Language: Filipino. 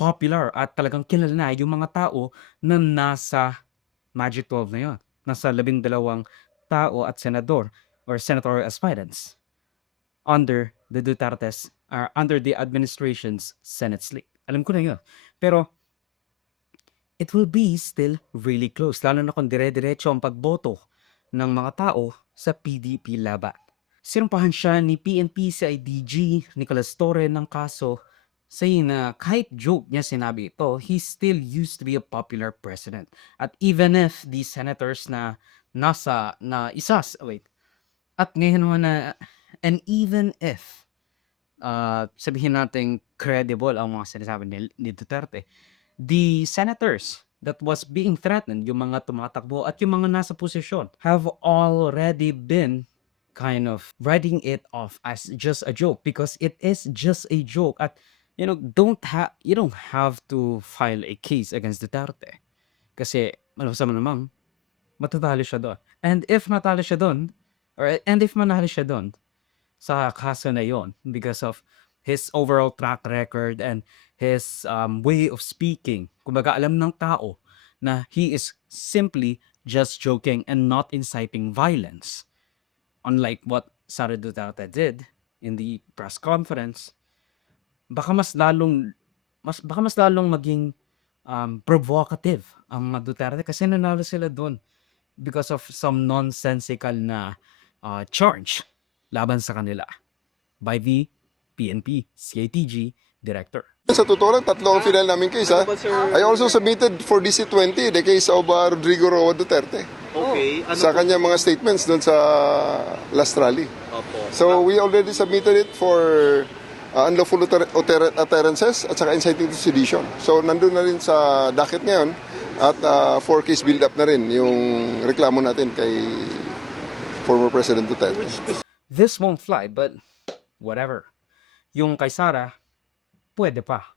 popular at talagang kilala na yung mga tao na nasa Magic 12 na yun. Nasa 12 tao at senador or senatorial aspirants under the Duterte's under the administration's Senate slate. Alam ko na yun. Pero it will be still really close, lalo na kung dire-diretso ang pagboto ng mga tao sa PDP laban. Sinumpahan siya ni PNP CIDG Nicolas Torre ng kaso, saying na kahit joke niya sinabi ito, he still used to be a popular president. At even if the senators na at ngayon naman na, and even if sabihin nating credible ang mga sinasabi ni Duterte, the senators that was being threatened, yung mga tumatakbo at yung mga nasa posisyon, have already been kind of writing it off as just a joke because it is just a joke. At you don't have to file a case against Duterte kasi malusam namang matatalo siya doon. And if matalo siya doon, and if manalo siya doon sa kaso na yon because of his overall track record and his way of speaking. Kumbaga alam ng tao na he is simply just joking and not inciting violence. Unlike what Sara Duterte did in the press conference, baka mas lalong maging provocative ang mga Duterte kasi nanalo sila doon because of some nonsensical na charge laban sa kanila by the PNP CITG director. Sa totoo lang, 3 ang final namin case ha. I also submitted for DC-20 the case of Rodrigo Roa Duterte. Okay. Sa kanya mga statements doon sa last rally. Opo. So we already submitted it for unlawful utterances at saka inciting to sedition. So nandun na rin sa docket ngayon at 4 case build-up na rin yung reklamo natin kay former President Duterte. This won't fly, but whatever. Yung kay Sara, pwede pa.